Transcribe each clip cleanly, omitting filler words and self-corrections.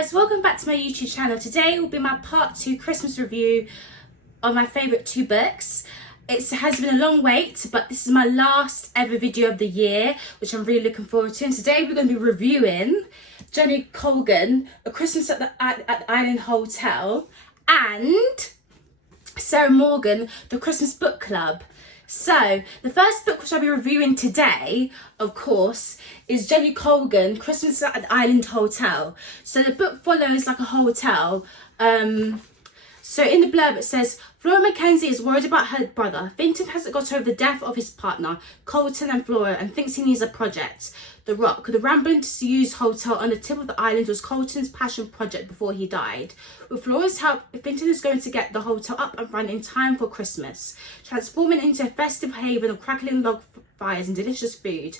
guys, welcome back to my YouTube channel. Today will be my part 2 Christmas review of my favourite 2 books. It has been a long wait, but this is my last ever video of the year, which I'm really looking forward to. And today we're going to be reviewing Jenny Colgan, A Christmas at the Island Hotel, and Sarah Morgan, The Christmas Book Club. So, the first book which I'll be reviewing today, of course, is Jenny Colgan, Christmas at the Island Hotel. So the book follows like a hotel. So in the blurb it says, Flora Mackenzie is worried about her brother. Finton hasn't got over the death of his partner, Colton and Flora, and thinks he needs a project. The Rock, the rambling disused hotel on the tip of the island, was Colton's passion project before he died. With Flora's help, Finton is going to get the hotel up and running in time for Christmas, transforming into a festive haven of crackling log fires and delicious food.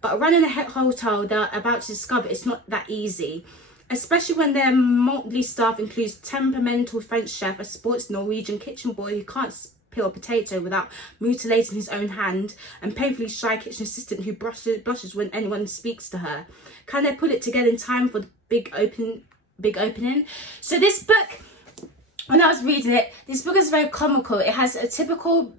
But running a hotel they're about to discover it's not that easy, especially when their motley staff includes temperamental French chef, a sports Norwegian kitchen boy who can't peel a potato without mutilating his own hand, and painfully shy kitchen assistant who blushes when anyone speaks to her. Can they put it together in time for the big opening? So this book, when I was reading it, this book is very comical. It has a typical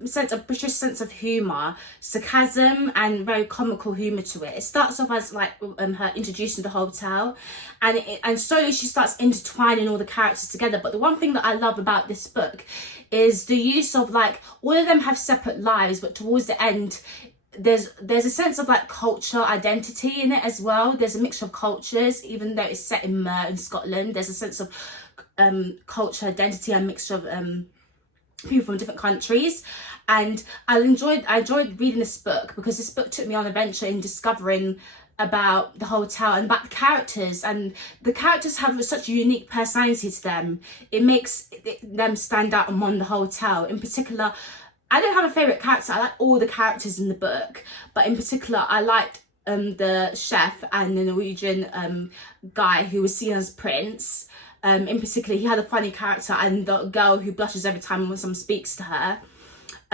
British sense of humour, sarcasm, and very comical humour to it. It starts off as like her introducing the hotel, and slowly she starts intertwining all the characters together. But the one thing that I love about this book is the use of, like, all of them have separate lives, but towards the end there's a sense of like culture identity in it as well. There's a mixture of cultures, even though it's set in Mer in Scotland. There's a sense of culture identity and mixture of people from different countries. And I enjoyed reading this book because this book took me on an adventure in discovering about the hotel and about the characters, and the characters have such a unique personality to them. It makes them stand out among the hotel. In particular, I don't have a favourite character. I like all the characters in the book, but in particular I liked the chef and the Norwegian guy who was seen as Prince. In particular, he had a funny character, and the girl who blushes every time when someone speaks to her.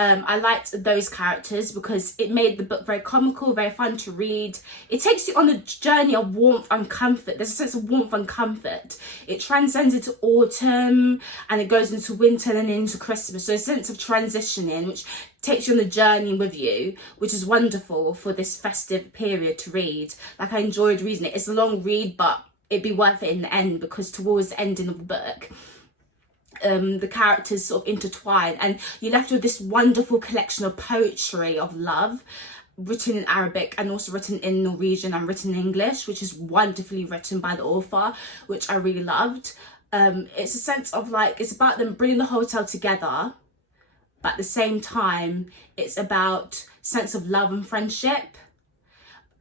I liked those characters because it made the book very comical, very fun to read. It takes you on a journey of warmth and comfort. There's a sense of warmth and comfort. It transcends into autumn, and it goes into winter and then into Christmas. So a sense of transitioning, which takes you on the journey with you, which is wonderful for this festive period to read. Like, I enjoyed reading it. It's a long read, but it'd be worth it in the end, because towards the ending of the book, the characters sort of intertwine, and you're left with this wonderful collection of poetry of love, written in Arabic and also written in Norwegian and written in English, which is wonderfully written by the author, which I really loved. It's a sense of, like, it's about them bringing the hotel together, but at the same time it's about sense of love and friendship.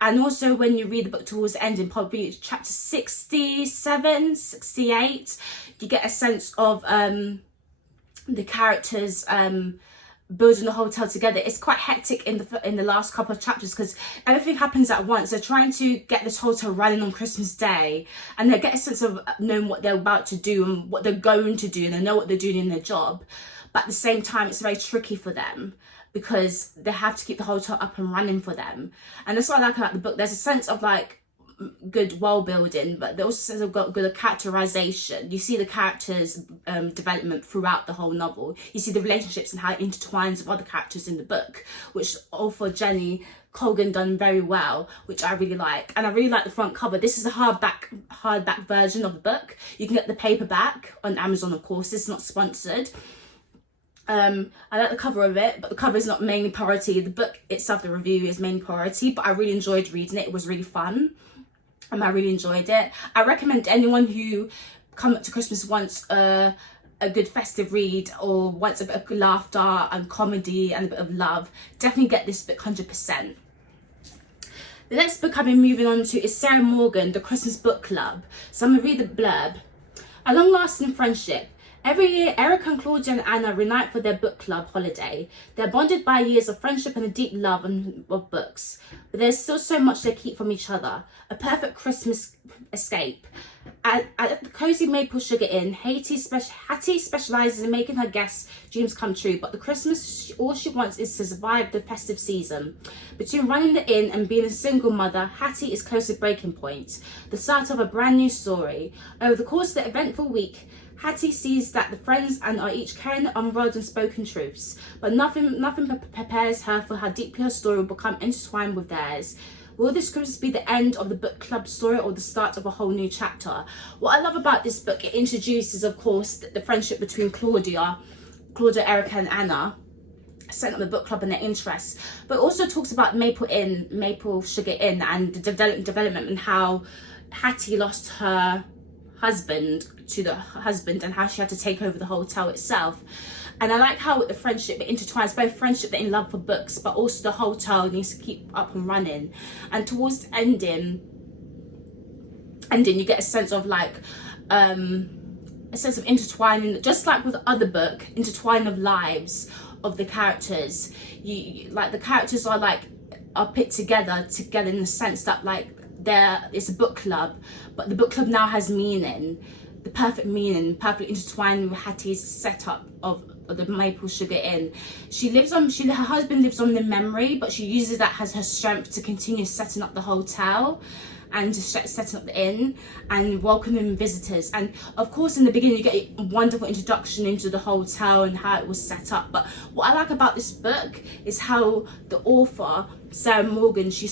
And also when you read the book towards the end, in probably chapter 67, 68, you get a sense of the characters building the hotel together. It's quite hectic in the last couple of chapters because everything happens at once. They're trying to get this hotel running on Christmas Day, and they get a sense of knowing what they're about to do and what they're going to do, and they know what they're doing in their job. But at the same time, it's very tricky for them, because they have to keep the hotel up and running for them. And that's what I like about the book. There's a sense of, like, good world building, but there's also a sense of good characterization. You see the characters' development throughout the whole novel. You see the relationships and how it intertwines with other characters in the book, which all for Jenny Colgan done very well, which I really like. And I really like the front cover. This is a hardback version of the book. You can get the paperback on Amazon, of course. It's not sponsored. I like the cover of it, but the cover is not mainly priority. The book itself, the review, is mainly priority, but I really enjoyed reading it. It was really fun, and I really enjoyed it. I recommend anyone who come up to Christmas wants a good festive read, or wants a bit of laughter and comedy and a bit of love, definitely get this book 100%. The next book I've been moving on to is Sarah Morgan, The Christmas Book Club. So I'm going to read the blurb. A long-lasting friendship. Every year, Erica and Claudia and Anna reunite for their book club holiday. They're bonded by years of friendship and a deep love of books. but there's still so much they keep from each other. A perfect Christmas escape. At the cozy maple sugar inn, Hattie specializes in making her guests' dreams come true, but the Christmas all she wants is to survive the festive season. Between running the inn and being a single mother, Hattie is close to breaking point, the start of a brand new story. Over the course of the eventful week, Hattie sees that the friends and are each carrying the unrolled and spoken truths, but nothing prepares her for how deeply her story will become intertwined with theirs. Will this Christmas be the end of the book club story or the start of a whole new chapter? What I love about this book, it introduces, of course, the friendship between Claudia, Erica and Anna, setting up the book club and their interests, but also talks about Maple Sugar Inn and the development and how Hattie lost her husband and how she had to take over the hotel itself. And I like how the friendship, it intertwines both friendship and love for books, but also the hotel needs to keep up and running. And towards the ending, you get a sense of like a sense of intertwining, just like with the other book, intertwining of lives of the characters. You like the characters are put together in the sense that like it's a book club, but the book club now has meaning, the perfect meaning, perfectly intertwined with Hattie's setup of the Maple Sugar Inn. Her husband lives on the memory, but she uses that as her strength to continue setting up the hotel and setting up the inn and welcoming visitors. And of course in the beginning you get a wonderful introduction into the hotel and how it was set up. But what I like about this book is how the author, Sarah Morgan, she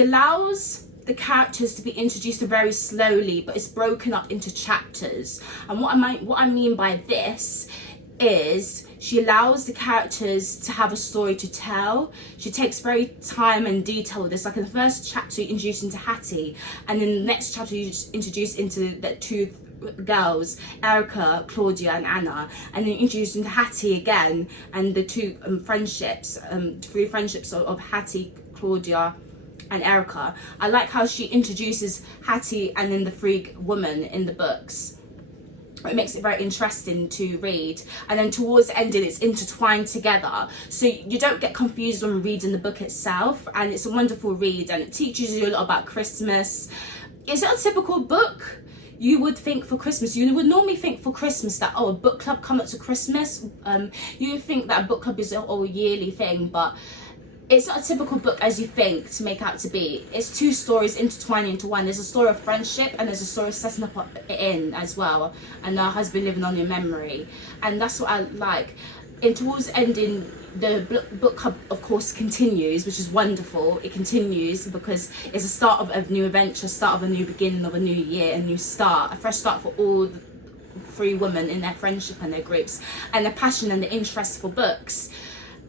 allows the characters to be introduced very slowly, but it's broken up into chapters. And what I mean by this is she allows the characters to have a story to tell. She takes very time and detail with this. Like in the first chapter you introduce into Hattie, and in the next chapter you introduce into the two girls, Erica, Claudia and Anna, and then introduced into Hattie again and the two three friendships of Hattie, Claudia and Erica. I like how she introduces Hattie and then the three women in the books. It makes it very interesting to read, and then towards the ending it's intertwined together, so you don't get confused when reading the book itself. And it's a wonderful read, and it teaches you a lot about Christmas. It's not a typical book you would think for Christmas. You would normally think for Christmas that, oh, a book club come up to Christmas. You would think that a book club is a yearly thing, but it's not a typical book as you think to make out to be. It's two stories intertwining into one. There's a story of friendship and there's a story of setting up an inn as well, and her husband living on your memory. And that's what I like. And towards the ending, the book club of course continues, which is wonderful. It continues because it's a start of a new adventure, start of a new beginning of a new year, a new start, a fresh start for all the three women in their friendship and their groups and their passion and the interest for books.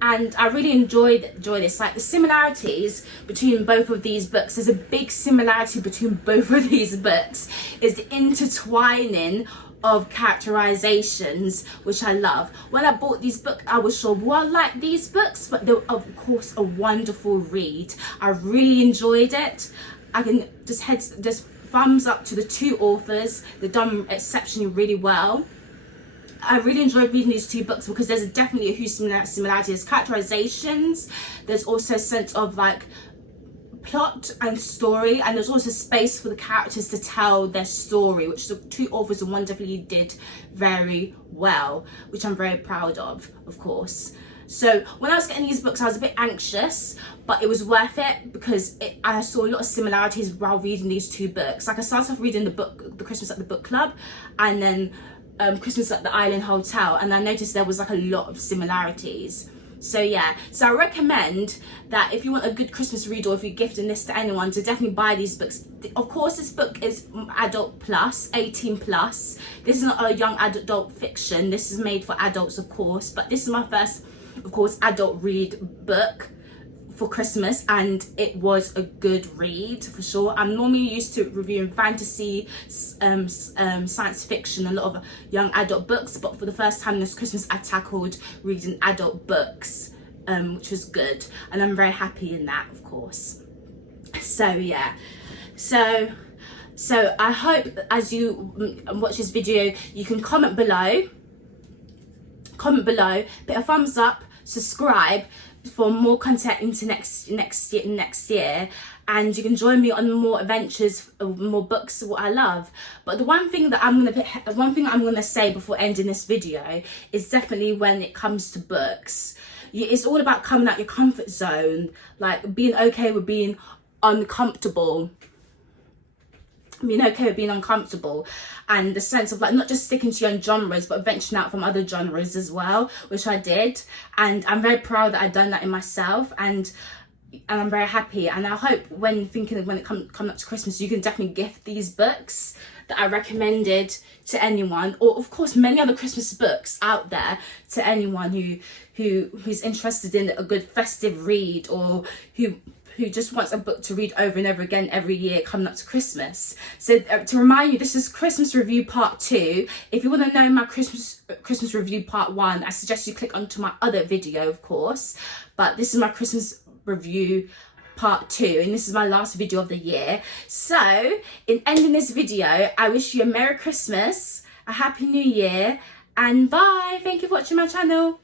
And I really enjoy this. Like the similarities between both of these books, there's a big similarity between both of these books, is the intertwining of characterizations, which I love. When I bought these books, I was sure, well, I like these books, but they're of course a wonderful read. I really enjoyed it. I can just thumbs up to the two authors. They've done exceptionally really well. I really enjoyed reading these two books because there's definitely a huge similarity. There's characterizations, there's also a sense of like plot and story, and there's also space for the characters to tell their story, which the two authors wonderfully did very well, which I'm very proud of course. So when I was getting these books I was a bit anxious, but it was worth it because I saw a lot of similarities while reading these two books. Like I started off reading the Christmas at the Book Club and then Christmas at the Island Hotel, and I noticed there was like a lot of similarities. So yeah, so I recommend that if you want a good Christmas read, or if you're gifting this to anyone, to definitely buy these books. Of course this book is adult plus, 18 plus. This is not a young adult fiction, this is made for adults of course, but this is my first of course adult read book for Christmas, and it was a good read for sure. I'm normally used to reviewing fantasy, science fiction, a lot of young adult books, but for the first time this Christmas I tackled reading adult books, which was good, and I'm very happy in that of course. So yeah, so I hope as you watch this video you can comment below, put a thumbs up, subscribe, for more content into next year, and you can join me on more adventures, more books, what I love. But the one thing I'm gonna say before ending this video is definitely when it comes to books, it's all about coming out your comfort zone, like being okay with being uncomfortable. Being okay with being uncomfortable, and the sense of like not just sticking to your own genres but venturing out from other genres as well, which I did, and I'm very proud that I've done that in myself, and I'm very happy. And I hope when it comes up to Christmas, you can definitely gift these books that I recommended to anyone, or of course many other Christmas books out there, to anyone who's interested in a good festive read, or who just wants a book to read over and over again every year coming up to Christmas. So to remind you, this is Christmas review part 2. If you want to know my Christmas review part 1, I suggest you click onto my other video, of course. But this is my Christmas review part 2, and this is my last video of the year. So in ending this video, I wish you a Merry Christmas, a Happy New Year, and bye. Thank you for watching my channel.